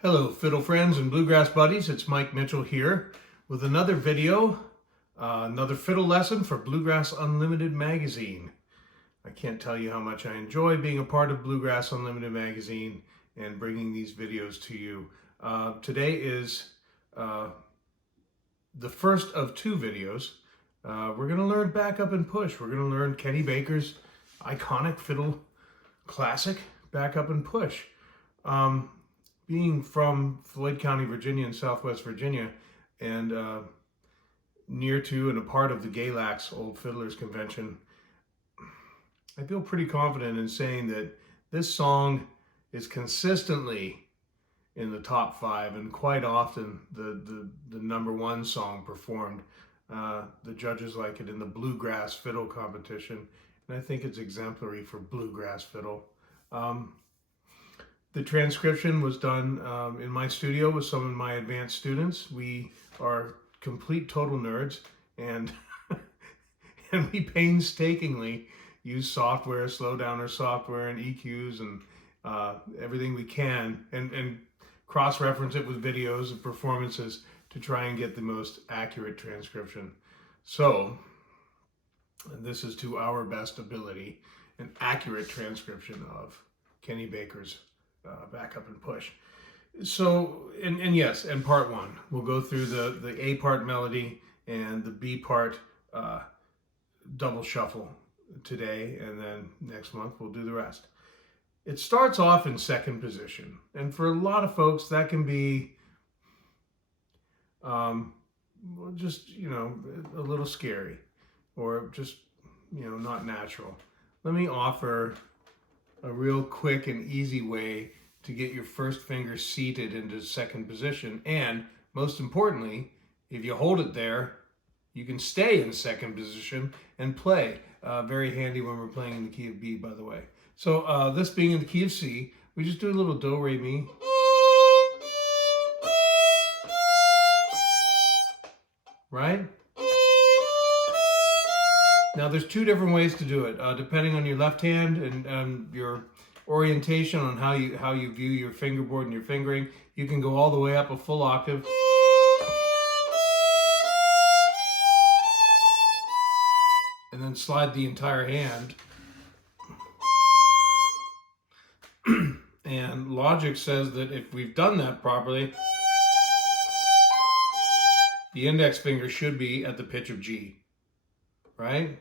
Hello fiddle friends and bluegrass buddies, it's Mike Mitchell here with another video, another fiddle lesson for Bluegrass Unlimited magazine. I can't tell you how much I enjoy being a part of Bluegrass Unlimited magazine and bringing these videos to you. Today is the first of two videos. We're going to learn Back Up and Push. We're going to learn Kenny Baker's iconic fiddle classic, Back Up and Push. Being from Floyd County, Virginia in Southwest Virginia and near to and a part of the GALAC's Old Fiddlers Convention, I feel pretty confident in saying that this song is consistently in the top 5 and quite often the number 1 song performed. The judges like it in the bluegrass fiddle competition, and I think it's exemplary for bluegrass fiddle. The transcription was done in my studio with some of my advanced students. We are complete total nerds, and and we painstakingly use software, slowdowner software and EQs and everything we can, and cross-reference it with videos and performances to try and get the most accurate transcription. So this is to our best ability, an accurate transcription of Kenny Baker's Back Up and Push. So, and yes, and part 1, we'll go through the A part melody and the B part double shuffle today, and then next month we'll do the rest. It starts off in second position, and for a lot of folks that can be just, a little scary or just, not natural. Let me offer a real quick and easy way to get your first finger seated into second position, and most importantly, if you hold it there, you can stay in second position and play. Very handy when we're playing in the key of B, by the way. So this being in the key of C, we just do a little do, re, mi. Right? Now there's 2 different ways to do it, depending on your left hand and your orientation on how you view your fingerboard and your fingering. You can go all the way up a full octave. And then slide the entire hand. And logic says that if we've done that properly, the index finger should be at the pitch of G, right?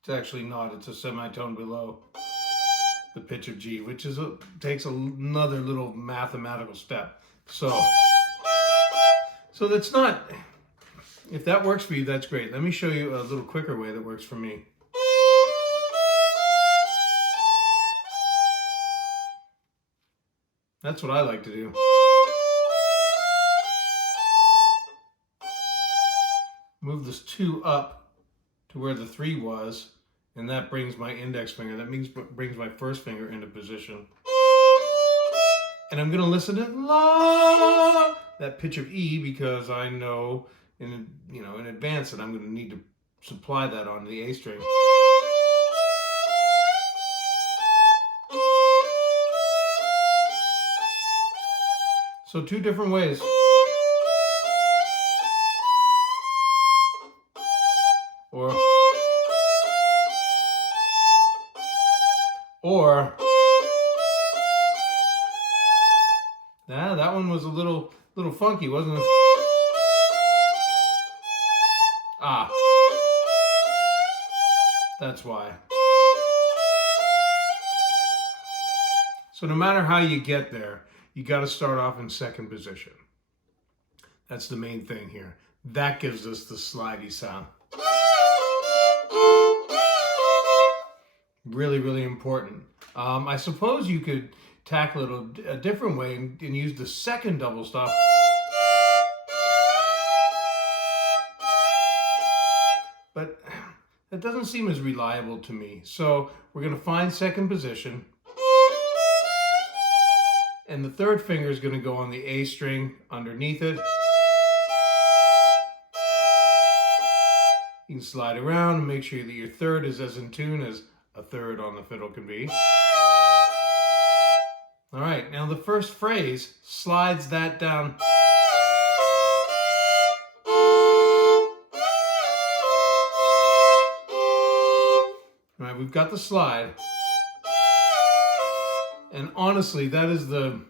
It's actually not, it's a semitone below the pitch of G, which takes another little mathematical step. So that's not, if that works for you, that's great. Let me show you a little quicker way that works for me. That's what I like to do. Move this 2 up to where the 3 was, and that brings my index finger, brings my first finger into position. And I'm going to listen to la, that pitch of E, because I know in advance that I'm going to need to supply that on the A string. So 2 different ways. Or that one was a little funky, wasn't it? Ah, that's why. So no matter how you get there, you got to start off in second position. That's the main thing here. That gives us the slidey sound. Really, really important. I suppose you could tackle it a different way and use the second double stop. But that doesn't seem as reliable to me. So we're going to find second position. And the third finger is going to go on the A string underneath it. You can slide around and make sure that your third is as in tune as a third on the fiddle can be. All right, now the first phrase slides that down. All right, we've got the slide. And honestly, that's the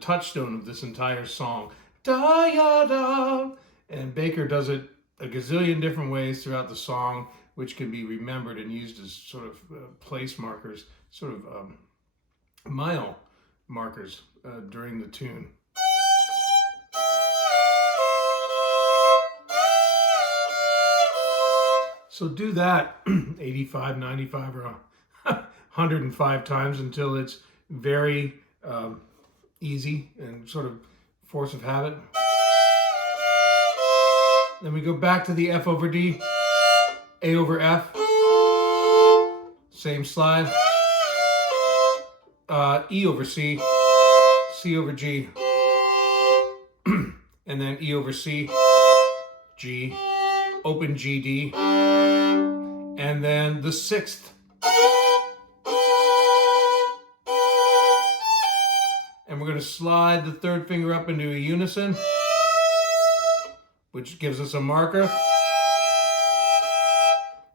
touchstone of this entire song. Da ya da. And Baker does it a gazillion different ways throughout the song, which can be remembered and used as sort of place markers, sort of mile markers during the tune. So do that 85, 95, or 105 times until it's very easy and sort of force of habit. Then we go back to the F over D, A over F, same slide, E over C, C over G, and then E over C, G, open G, D, and then the sixth. And we're going to slide the third finger up into a unison, which gives us a marker.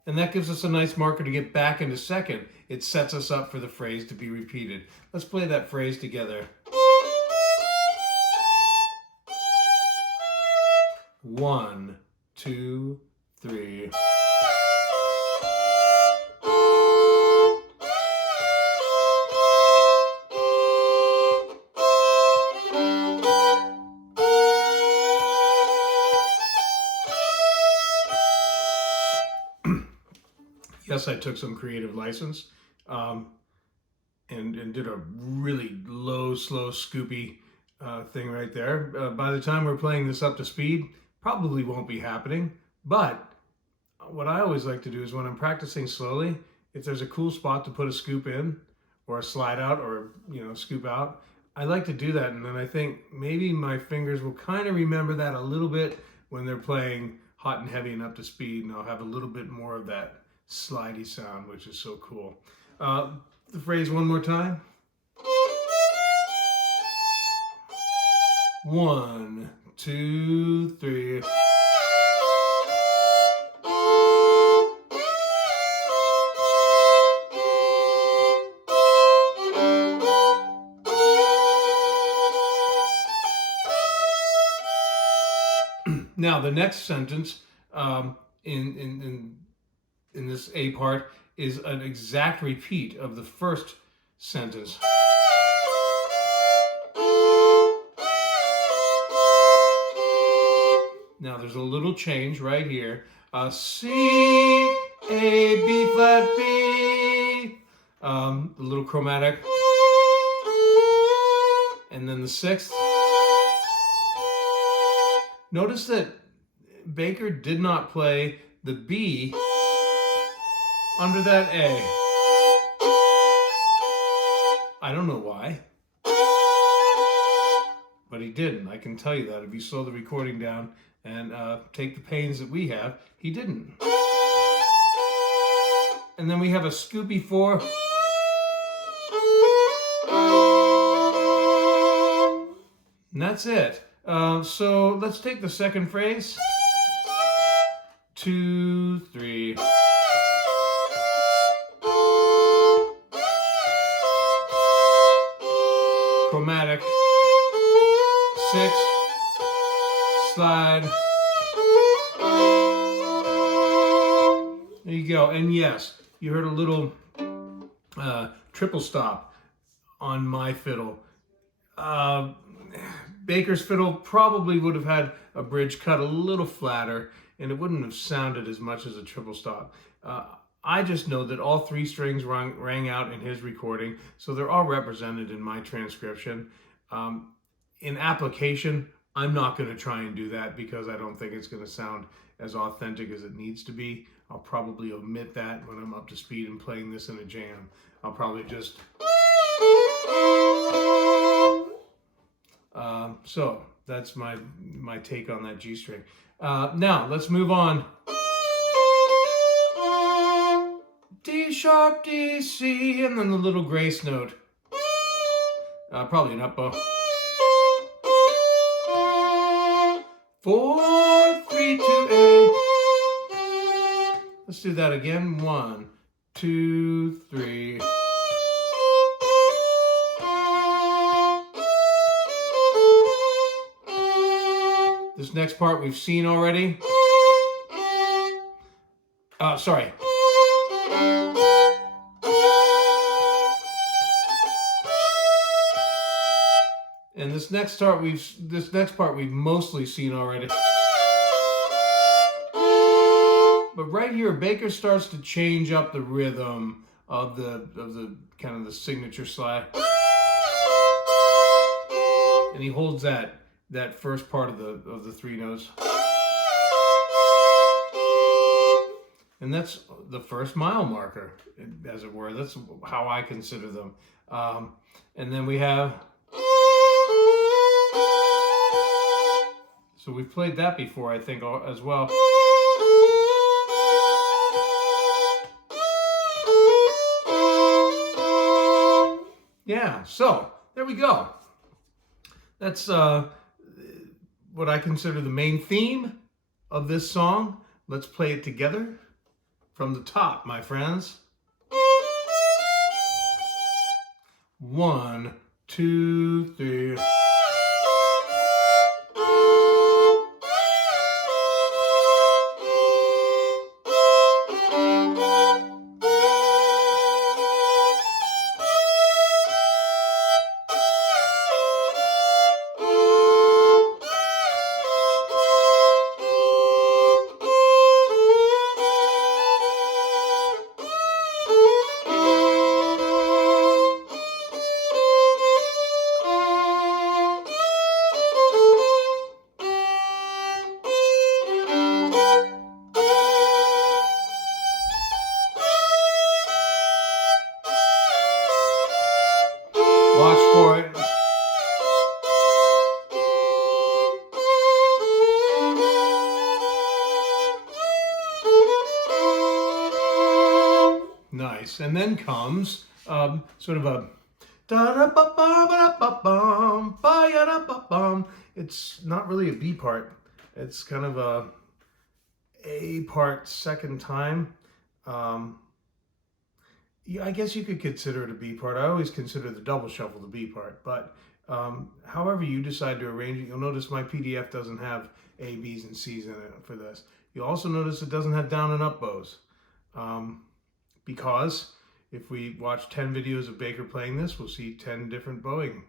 And that gives us a nice marker to get back into second. It sets us up for the phrase to be repeated. Let's play that phrase together. 1, 2, 3. Yes, I took some creative license and did a really low, slow, scoopy thing right there. By the time we're playing this up to speed, probably won't be happening. But what I always like to do is when I'm practicing slowly, if there's a cool spot to put a scoop in or a slide out or, scoop out, I like to do that. And then I think maybe my fingers will kind of remember that a little bit when they're playing hot and heavy and up to speed, and I'll have a little bit more of that slidey sound, which is so cool. The phrase one more time. 1, 2, 3. Now the next sentence in this A part is an exact repeat of the first sentence. Now there's a little change right here. C, A, B flat, B. The little chromatic. And then the sixth. Notice that Baker did not play the B under that A. I don't know why, but he didn't. I can tell you that if you slow the recording down and take the pains that we have, he didn't. And then we have a scoopy 4. And that's it. So let's take the second phrase. 2, 3. Chromatic. 6. Slide. There you go. And yes, you heard a little triple stop on my fiddle. Baker's fiddle probably would have had a bridge cut a little flatter, and it wouldn't have sounded as much as a triple stop. I just know that all 3 strings rang out in his recording, so they're all represented in my transcription. In application, I'm not going to try and do that because I don't think it's going to sound as authentic as it needs to be. I'll probably omit that when I'm up to speed and playing this in a jam. I'll probably just... So that's my take on that G string. Now let's move on C sharp, D, C, and then the little grace note. Probably an up bow. 4, 3, 2, A. Let's do that again. 1, 2, 3. This next part we've seen already. Sorry. And this next part we've mostly seen already. But right here, Baker starts to change up the rhythm of the kind of the signature slide. And he holds that first part of the 3 notes. And that's the first mile marker, as it were. That's how I consider them. And then we have... So we've played that before, I think, as well. Yeah, so there we go. That's what I consider the main theme of this song. Let's play it together from the top, my friends. 1, 2, 3. Watch for it. Nice. And then comes sort of a da-da-ba-ba-ba-ba-bum, ba-ya-da-ba-bum. It's not really a B part. It's kind of A part second time. Yeah, I guess you could consider it a B part. I always consider the double shuffle the B part, but however you decide to arrange it, you'll notice my PDF doesn't have A, B's, and C's in it for this. You'll also notice it doesn't have down and up bows, because if we watch 10 videos of Baker playing this, we'll see 10 different bowing,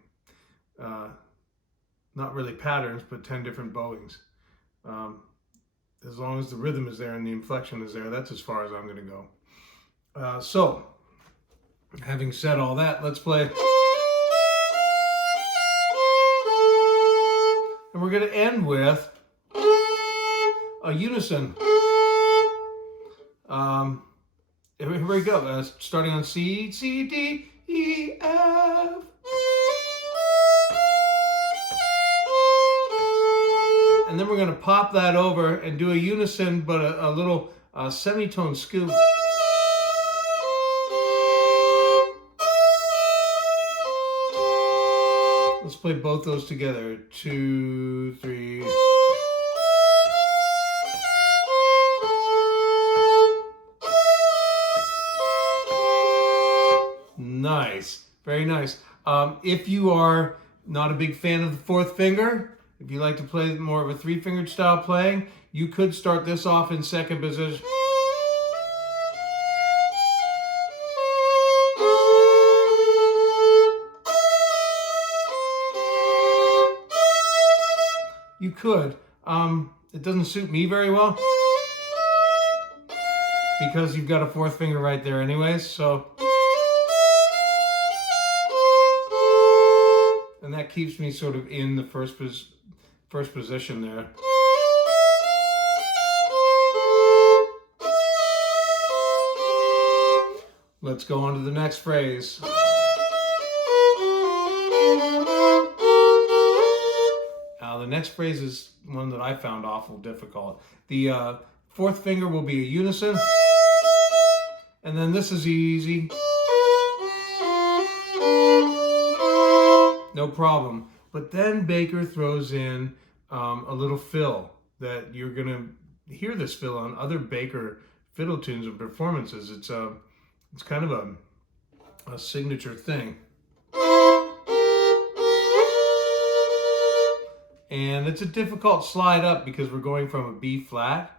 not really patterns, but 10 different bowings. As long as the rhythm is there and the inflection is there, that's as far as I'm going to go. So, having said all that, let's play. And we're going to end with a unison. Here we go. Starting on C, C, D, E, F. And then we're going to pop that over and do a unison, but a little semitone scoop. Let's play both those together. 2, 3. Nice. Very nice. If you are not a big fan of the 4th finger, if you like to play more of a 3-fingered style playing, you could start this off in 2nd position. You could. It doesn't suit me very well because you've got a 4th finger right there anyways, so. And that keeps me sort of in the first position there. Let's go on to the next phrase. The next phrase is one that I found awful difficult. The 4th finger will be a unison, And then this is easy. No problem. But then Baker throws in a little fill that you're going to hear this fill on other Baker fiddle tunes and performances. It's kind of a signature thing. And it's a difficult slide up because we're going from a B flat.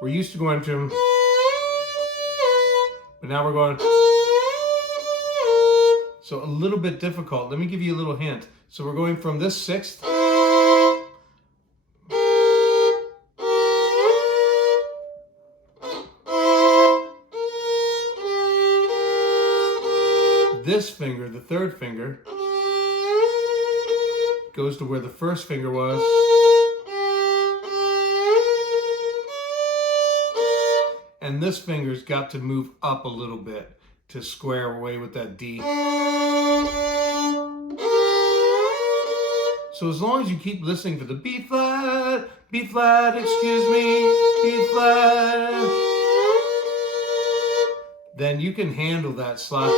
We're used to going to, but now we're going, so a little bit difficult. Let me give you a little hint. So we're going from this sixth, this finger, the third finger, goes to where the first finger was. And this finger's got to move up a little bit to square away with that D. So as long as you keep listening for the B flat, excuse me, B flat, then you can handle that slide.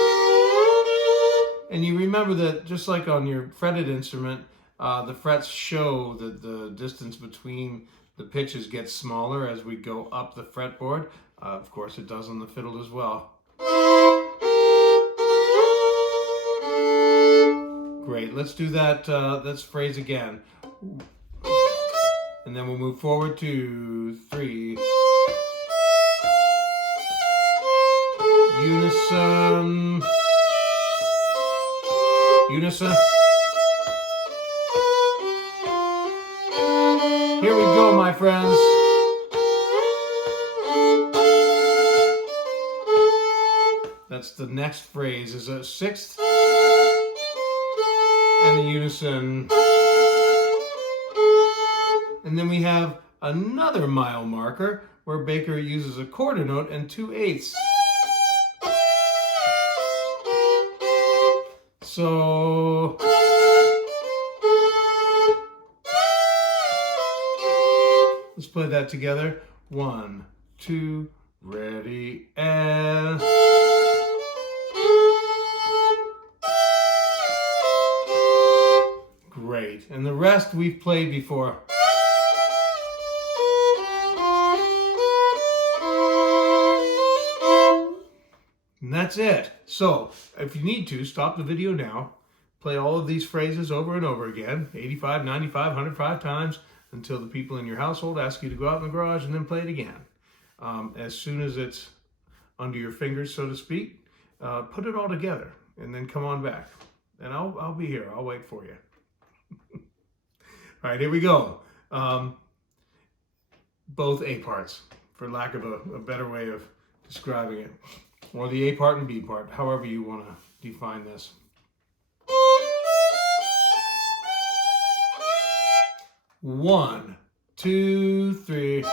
And you remember that just like on your fretted instrument, the frets show that the distance between the pitches gets smaller as we go up the fretboard. Of course, it does on the fiddle as well. Great, let's do that phrase again. And then we'll move forward to 3. Unison. Unison. Here we go, my friends. That's the next phrase, is a sixth and a unison. And then we have another mile marker where Baker uses a quarter note and 2/8. So let's play that together. 1, 2, ready, and great. And the rest we've played before. And that's it. So if you need to, stop the video now, play all of these phrases over and over again, 85, 95, 105 times, until the people in your household ask you to go out in the garage, and then play it again. As soon as it's under your fingers, so to speak, put it all together, and then come on back. And I'll be here. I'll wait for you. All right, here we go. Both A parts, for lack of a better way of describing it. Or the A part and B part, however you want to define this. 1, 2, 3.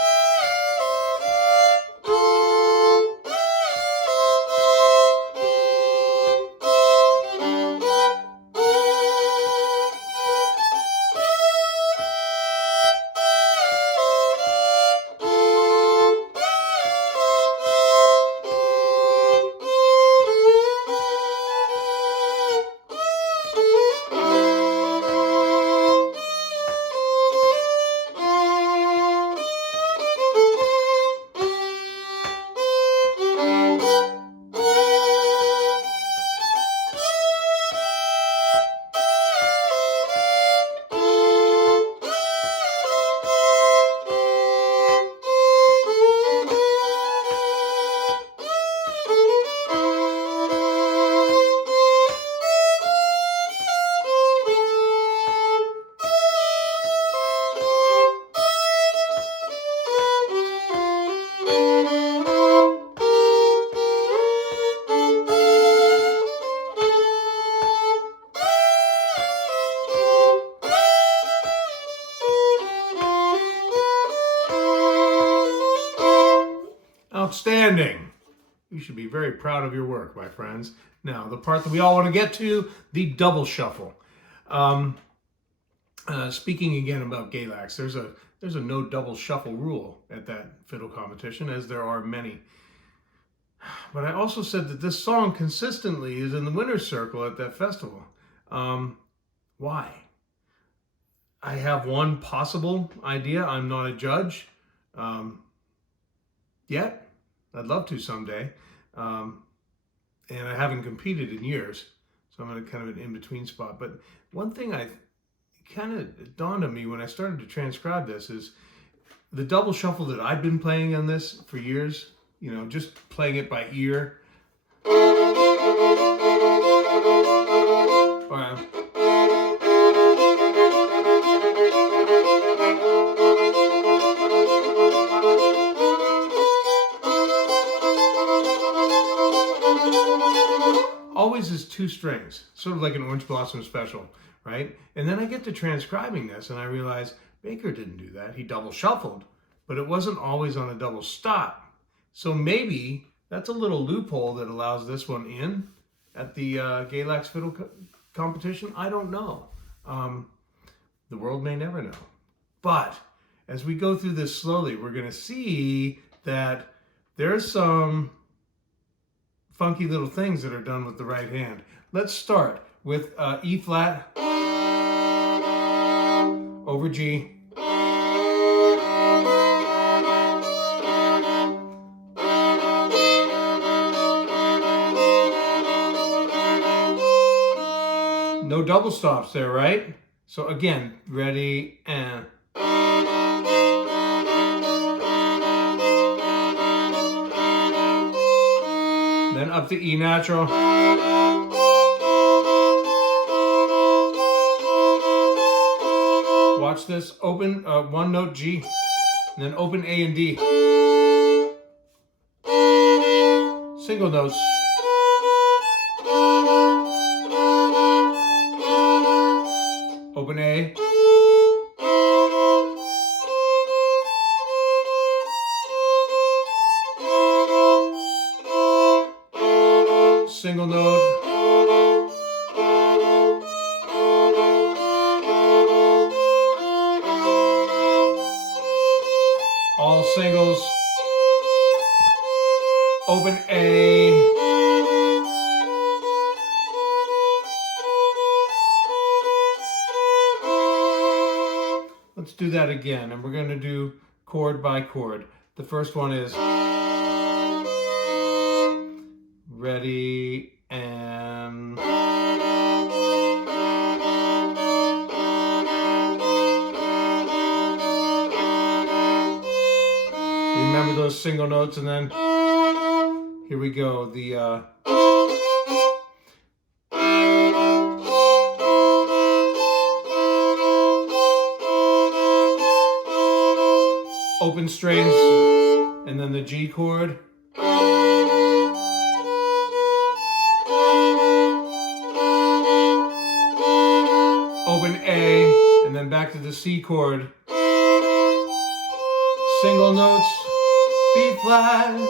Outstanding. You should be very proud of your work, my friends. Now, the part that we all want to get to, the double shuffle. Speaking again about Galax, there's there's a no double shuffle rule at that fiddle competition, as there are many. But I also said that this song consistently is in the winner's circle at that festival. Why? I have one possible idea. I'm not a judge yet. I'd love to someday. And I haven't competed in years, so I'm in a kind of an in-between spot. But one thing I kind of dawned on me when I started to transcribe this is the double shuffle that I've been playing on this for years, you know, just playing it by ear. Always is two strings, sort of like an Orange Blossom Special, right? And then I get to transcribing this and I realize Baker didn't do that. He double shuffled, but it wasn't always on a double stop. So maybe that's a little loophole that allows this one in at the Galax Fiddle competition. I don't know. The world may never know. But as we go through this slowly, we're going to see that there's some funky little things that are done with the right hand. Let's start with E flat over G. No double stops there, right? So again, ready and then up to E natural. Watch this, open one note G, and then open A and D. Single notes. Open A. Single note. All singles. Open A. Let's do that again, and we're going to do chord by chord. The first one is ready and remember those single notes, and then here we go. The open strings, and then the G chord. Open A, and then back to the C chord. Single notes, B flat.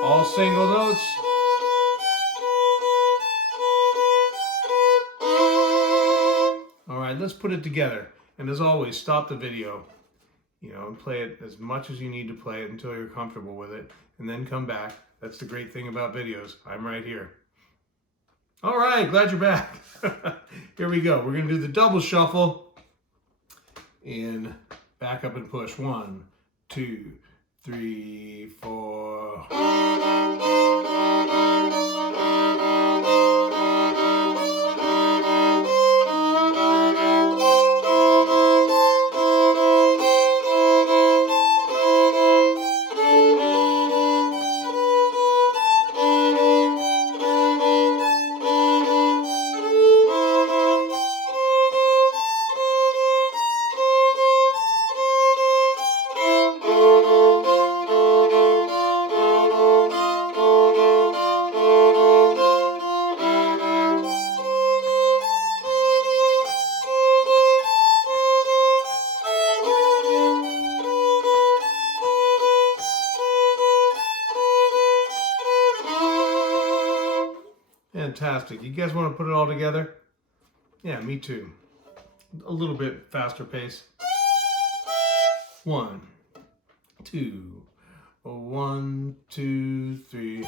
All single notes. All right, let's put it together. And as always, stop the video, you know, and play it as much as you need to play it until you're comfortable with it, and then come back. That's the great thing about videos. I'm right here. All right, glad you're back. Here we go. We're going to do the double shuffle in back up and push. 1, 2, 3, 4. fantastic. You guys want to put it all together? Yeah, me too. A little bit faster pace. 1, 2, 1, 2, 3.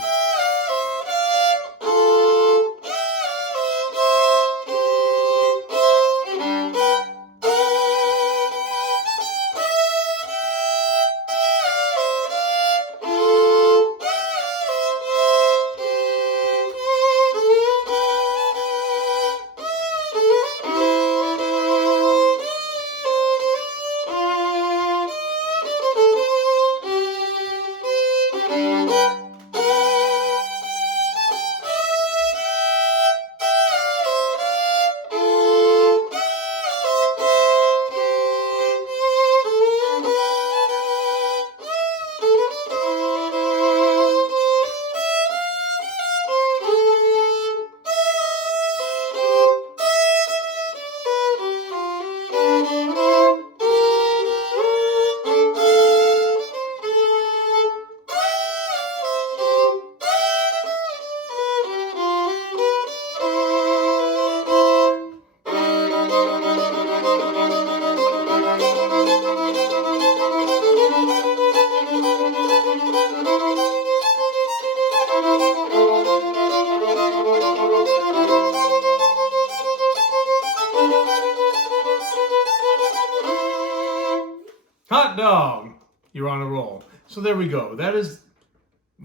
Hot dog! You're on a roll. So there we go. That is,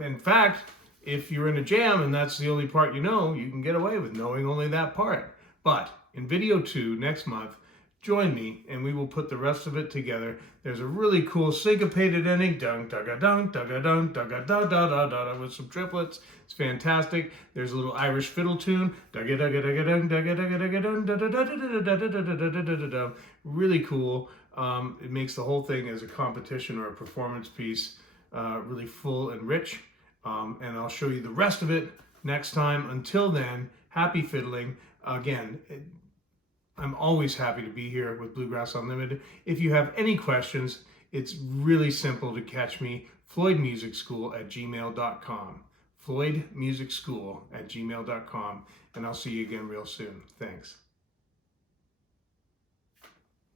in fact, if you're in a jam and that's the only part you know, you can get away with knowing only that part. But in video 2 next month, join me and we will put the rest of it together. There's a really cool syncopated ending, dun dugga dun dugga dun dugga da da da da, with some triplets. It's fantastic. There's a little Irish fiddle tune, dugga dugga dugga dun dugga dugga dugga dun da da da da da da da da da da. Really cool. It makes the whole thing as a competition or a performance piece really full and rich. And I'll show you the rest of it next time. Until then, happy fiddling. Again, I'm always happy to be here with Bluegrass Unlimited. If you have any questions, it's really simple to catch me, floydmusicschool@gmail.com. floydmusicschool@gmail.com. And I'll see you again real soon. Thanks.